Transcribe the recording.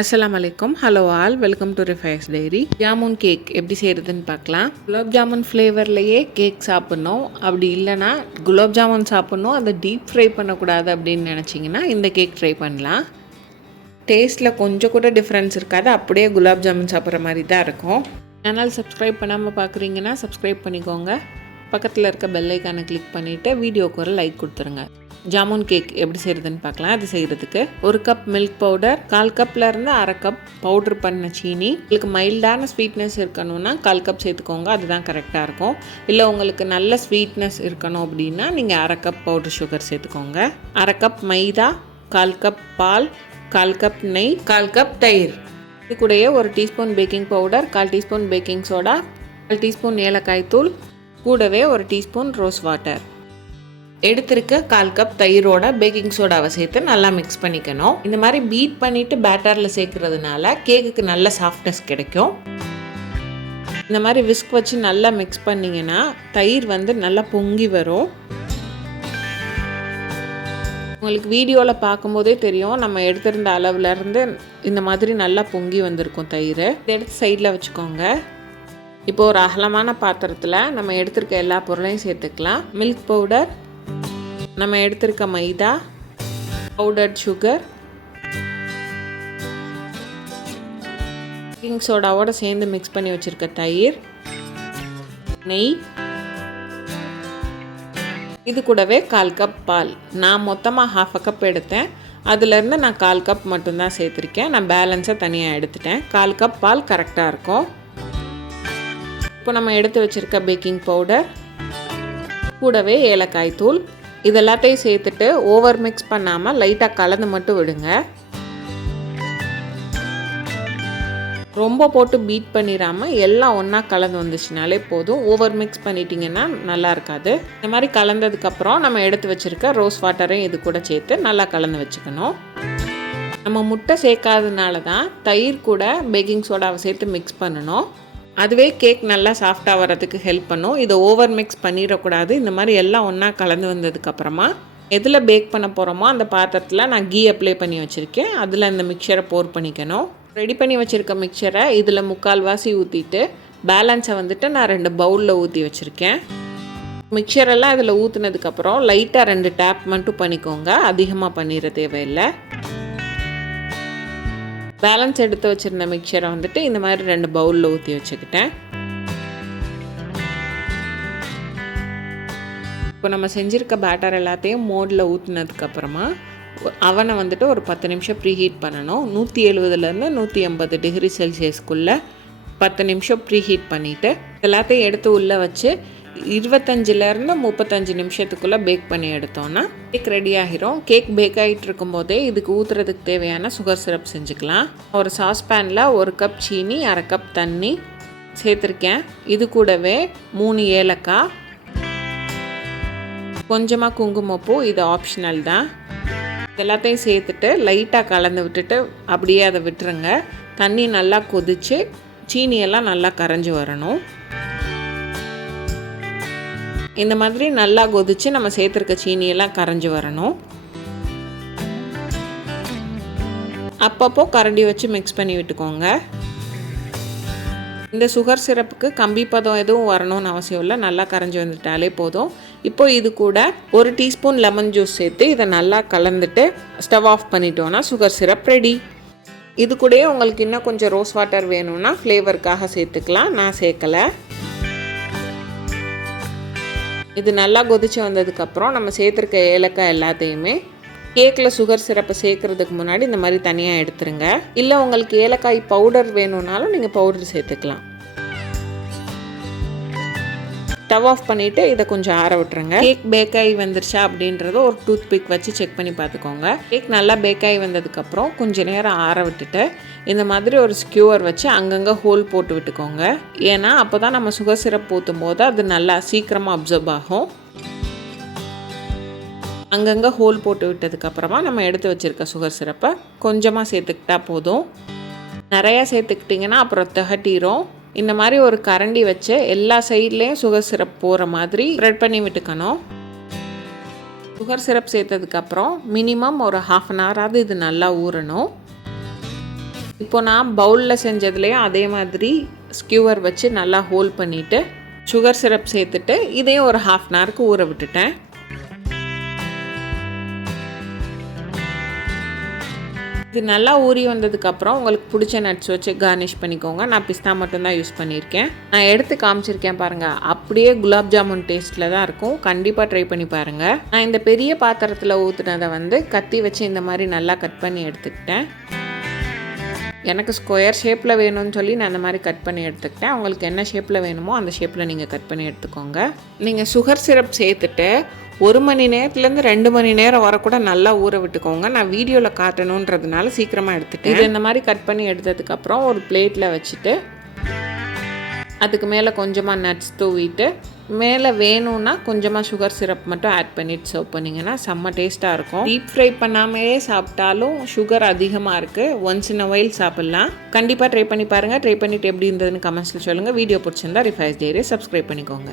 அஸ்ஸலாமு அலைக்கும். Hello all, welcome to ரிஃபைஸ் டைரி. ஜாமுன் கேக் எப்படி செய்கிறதுன்னு பார்க்கலாம். குலாப் ஜாமுன் ஃப்ளேவர்லேயே கேக் சாப்பிட்ணும், அப்படி இல்லைனா குலாப் ஜாமுன் சாப்பிட்ணும், அதை டீப் ஃப்ரை பண்ணக்கூடாது அப்படின்னு நினச்சிங்கன்னா இந்த கேக் ட்ரை பண்ணலாம். டேஸ்ட்டில் கொஞ்சம் கூட டிஃப்ரென்ஸ் இருக்காது, அப்படியே குலாப் ஜாமுன் சாப்பிட்ற மாதிரி தான் இருக்கும். சேனல் சப்ஸ்கிரைப் பண்ணாமல் பார்க்குறீங்கன்னா சப்ஸ்கிரைப் பண்ணிக்கோங்க. பக்கத்தில் இருக்க பெல் ஐக்கானை கிளிக் பண்ணிவிட்டு வீடியோக்கு ஒரு லைக் கொடுத்துருங்க. ஜாமுன் கேக் எப்படி செய்கிறதுன்னு பார்க்கலாம். அது செய்கிறதுக்கு 1 cup milk powder, 1/4 கப்லேருந்து 1/2 cup powder பண்ண சீனி. உங்களுக்கு மைல்டான ஸ்வீட்னஸ் இருக்கணும்னா 1/4 கப் சேர்த்துக்கோங்க, அதுதான் கரெக்டாக இருக்கும். இல்லை உங்களுக்கு நல்ல ஸ்வீட்னஸ் இருக்கணும் அப்படின்னா நீங்கள் 1/2 கப் பவுட்ரு சுகர் சேர்த்துக்கோங்க. 1/2 கப் மைதா, 1/4 கப் பால், 1/4 கப் நெய், 1/4 கப் தயிர். இது கூடயே 1 teaspoon baking powder, 1/4 teaspoon baking soda, 1/4 teaspoon ஏலக்காய் தூள், கூடவே 1 டீஸ்பூன் ரோஸ் வாட்டர். எடுத்திருக்க 1/4 கப் தயிரோட பேக்கிங் சோடாவை சேர்த்து நல்லா மிக்ஸ் பண்ணிக்கணும். இந்த மாதிரி பீட் பண்ணிவிட்டு பேட்டரில் சேர்க்கறதுனால கேக்குக்கு நல்ல சாஃப்ட்னஸ் கிடைக்கும். இந்த மாதிரி விஸ்க் வச்சு நல்லா மிக்ஸ் பண்ணிங்கன்னா தயிர் நல்லா பொங்கி வரும். உங்களுக்கு வீடியோவில் பார்க்கும்போதே தெரியும், நம்ம எடுத்திருந்த அளவுலேருந்து இந்த மாதிரி நல்லா பொங்கி வந்திருக்கும் தயிர். இதை எடுத்து சைடில் வச்சுக்கோங்க. இப்போ ஒரு அகலமான பாத்திரத்தில் நம்ம எடுத்திருக்க எல்லா பொருளையும் சேர்த்துக்கலாம். மில்க் பவுடர், நம்ம எடுத்திருக்க மைதா, பவுடர்ட் சுகர், பேக்கிங் சோடாவோட சேர்ந்து மிக்ஸ் பண்ணி வச்சுருக்க தயிர், நெய், இது கூடவே 1/4 கப் பால். நான் மொத்தமாக 1/2 கப் எடுத்தேன், அதுலேருந்து நான் 1/4 கப் மட்டும்தான் சேர்த்துருக்கேன். நான் பேலன்ஸை தனியாக எடுத்துட்டேன். 1/4 கப் பால் கரெக்டாக இருக்கும். இப்போ நம்ம எடுத்து வச்சுருக்க பேக்கிங் பவுடர், கூடவே ஏலக்காய் தூள், இது எல்லாத்தையும் சேர்த்துட்டு ஓவர் மிக்ஸ் பண்ணாமல் லைட்டாக கலந்து மட்டும் விடுங்க. ரொம்ப போட்டு பீட் பண்ணிடாமல் எல்லாம் ஒன்றா கலந்து வந்துச்சுனாலே போதும். ஓவர் மிக்ஸ் பண்ணிட்டீங்கன்னா நல்லா இருக்காது. இந்த மாதிரி கலந்ததுக்கப்புறம் நம்ம எடுத்து வச்சுருக்க ரோஸ் வாட்டரையும் இது கூட சேர்த்து நல்லா கலந்து வச்சுக்கணும். நம்ம முட்டை சேர்க்காதனால தான் தயிர் கூட பேக்கிங் சோடாவை சேர்த்து மிக்ஸ் பண்ணணும். அதுவே கேக் நல்லா சாஃப்டாக வரதுக்கு ஹெல்ப் பண்ணும். இதை ஓவர் மிக்ஸ் பண்ணிடக்கூடாது. இந்த மாதிரி எல்லாம் ஒன்றா கலந்து வந்ததுக்கப்புறமா எதில் பேக் பண்ண போகிறோமோ அந்த பாத்திரத்தில் நான் கீ அப்ளை பண்ணி வச்சுருக்கேன். அதில் இந்த மிக்சரை போர் பண்ணிக்கணும். ரெடி பண்ணி வச்சுருக்க மிக்சரை இதில் 1/4 வாசி ஊற்றிட்டு பேலன்ஸை நான் 2 பவுலில் ஊற்றி வச்சுருக்கேன். மிக்சரெல்லாம் இதில் ஊற்றுனதுக்கப்புறம் லைட்டாக 2 டேப் மட்டும் பண்ணிக்கோங்க, அதிகமாக பண்ணிட தேவையில்லை. பேலன்ஸ் எடுத்து வச்சுருந்த மிக்சரை இந்த மாதிரி 2 பவுலில் ஊற்றி வச்சுக்கிட்டேன். இப்போ நம்ம செஞ்சுருக்க பேட்டர் எல்லாத்தையும் மோடில் ஊற்றினதுக்கப்புறமா அவனை ஒரு 10 நிமிஷம் ப்ரீஹீட் பண்ணணும். 170லேருந்து 180 டிகிரி செல்சியஸ்க்குள்ளே 10 நிமிஷம் ப்ரீஹீட் பண்ணிவிட்டு எல்லாத்தையும் எடுத்து உள்ளே வச்சு 25லேருந்து 35 நிமிஷத்துக்குள்ளே பேக் பண்ணி எடுத்தோன்னா கேக் ரெடி ஆகிரும். கேக் பேக் ஆகிட்டு இருக்கும்போதே இதுக்கு ஊற்றுறதுக்கு தேவையான சுகர் சிரப் செஞ்சுக்கலாம். ஒரு சாஸ்பேனில் 1 கப் சீனி, 1/2 கப் தண்ணி சேர்த்துருக்கேன். இது கூடவே 3 ஏலக்காய், கொஞ்சமாக குங்குமப்பூ, இது ஆப்ஷனல் தான். எல்லாத்தையும் சேர்த்துட்டு லைட்டாக கலந்து விட்டுட்டு அப்படியே அதை விட்டுருங்க. தண்ணி நல்லா கொதித்து சீனியெல்லாம் நல்லா கரைஞ்சி வரணும். இந்த மாதிரி நல்லா கொதித்து நம்ம சேர்த்துருக்க சீனியெல்லாம் கரைஞ்சி வரணும். அப்பப்போ கரண்டி வச்சு மிக்ஸ் பண்ணி விட்டுக்கோங்க. இந்த சுகர் சிரப்புக்கு கம்பி பதம் எதுவும் வரணும்னு அவசியம் இல்லை, நல்லா கரைஞ்சி வந்துட்டாலே போதும். இப்போ இது கூட 1 டீஸ்பூன் லெமன் ஜூஸ் சேர்த்து இதை நல்லா கலந்துட்டு ஸ்டவ் ஆஃப் பண்ணிட்டோன்னா சுகர் சிரப் ரெடி. இது கூடயே உங்களுக்கு இன்னும் கொஞ்சம் ரோஸ் வாட்டர் வேணும்னா ஃப்ளேவருக்காக சேர்த்துக்கலாம், நான் சேர்க்கலை. இது நல்லா கொதிச்சு வந்ததுக்கப்புறம் நம்ம சேர்த்துருக்க ஏலக்காய் எல்லாத்தையுமே கேக்கில் சுகர் சிரப்பை சேர்க்குறதுக்கு முன்னாடி இந்த மாதிரி தனியாக எடுத்துருங்க. இல்லை உங்களுக்கு ஏலக்காய் பவுடர் வேணும்னாலும் நீங்கள் பவுடர் சேர்த்துக்கலாம். ஸ்டவ் ஆஃப் பண்ணிவிட்டு இதை கொஞ்சம் ஆற விட்டுருங்க. கேக் பேக் ஆகி வந்துருச்சா அப்படின்றத ஒரு டூத் பிக் வச்சு செக் பண்ணி பார்த்துக்கோங்க. கேக் நல்லா பேக் ஆகி வந்ததுக்கப்புறம் கொஞ்சம் நேரம் ஆற விட்டுட்டு இந்த மாதிரி ஒரு ஸ்கியூவர் வச்சு அங்கங்கே ஹோல் போட்டு விட்டுக்கோங்க. ஏன்னா அப்போ தான் நம்ம சுகர் சிரப் ஊற்றும் போது அது நல்லா சீக்கிரமாக அப்சர்வ் ஆகும். அங்கங்கே ஹோல் போட்டு விட்டதுக்கப்புறமா நம்ம எடுத்து வச்சுருக்க சுகர் சிரப்பை கொஞ்சமாக சேர்த்துக்கிட்டா போதும். நிறையா சேர்த்துக்கிட்டிங்கன்னா அப்புறம் திகட்டிரும். இந்த மாதிரி ஒரு கரண்டி வச்சு எல்லா சைட்லேயும் சுகர் சிரப் போகிற மாதிரி ஸ்ப்ரெட் பண்ணி விட்டுக்கணும். சுகர் சிரப் சேர்த்ததுக்கப்புறம் மினிமம் ஒரு 1/2 அன் ஹவராவது இது நல்லா ஊறணும். இப்போ நான் பவுலில் செஞ்சதுலேயும் அதே மாதிரி ஸ்கியூவர் வச்சு நல்லா ஹோல்ட் பண்ணிவிட்டு சுகர் சிரப் சேர்த்துட்டு இதையும் ஒரு 1/2 அன் ஹவருக்கு ஊற விட்டுட்டேன். இது நல்லா ஊறி வந்ததுக்கப்புறம் உங்களுக்கு பிடிச்ச நட்ஸ் வச்சு கார்னிஷ் பண்ணிக்கோங்க. நான் பிஸ்தா மட்டும்தான் யூஸ் பண்ணியிருக்கேன். நான் எடுத்து காமிச்சிருக்கேன் பாருங்கள், அப்படியே குலாப் ஜாமுன் டேஸ்ட்டில் தான் இருக்கும். கண்டிப்பாக ட்ரை பண்ணி பாருங்கள். நான் இந்த பெரிய பாத்திரத்தில் ஊற்றுனதை கத்தி வச்சு இந்த மாதிரி நல்லா கட் பண்ணி எடுத்துக்கிட்டேன். எனக்கு ஸ்கொயர் ஷேப்பில் வேணும்னு சொல்லி நான் அந்த மாதிரி கட் பண்ணி எடுத்துக்கிட்டேன். உங்களுக்கு என்ன ஷேப்பில் வேணுமோ அந்த ஷேப்பில் நீங்கள் கட் பண்ணி எடுத்துக்கோங்க. நீங்கள் சுகர் சிரப் சேர்த்துட்டு 1 மணி நேரத்துலேருந்து 2 மணி நேரம் வர கூட நல்லா ஊற விட்டுக்கோங்க. நான் வீடியோவில் காட்டணுன்றதுனால சீக்கிரமாக எடுத்துட்டேன். இது இந்த மாதிரி கட் பண்ணி எடுத்ததுக்கப்புறம் ஒரு பிளேட்டில் வச்சுட்டு அதுக்கு மேலே கொஞ்சமாக நட்ஸ் தூவிட்டு மேலே வேணும்னா கொஞ்சமாக சுகர் சிரப் மட்டும் ஆட் பண்ணிட்டு சர்வ் பண்ணிங்கன்னா செம்ம டேஸ்ட்டாக இருக்கும். டீப் ஃப்ரை பண்ணாமையே சாப்பிட்டாலும் சுகர் அதிகமாக இருக்குது. ஒன்ஸ் இன் அ வைல் சாப்பிட்லாம். கண்டிப்பாக ட்ரை பண்ணி பாருங்கள். ட்ரை பண்ணிவிட்டு எப்படி இருந்ததுன்னு கமெண்ட்ஸில் சொல்லுங்கள். வீடியோ பிடிச்சிருந்தா ரிஃபைஸ் டைரி சப்ஸ்கிரைப் பண்ணிக்கோங்க.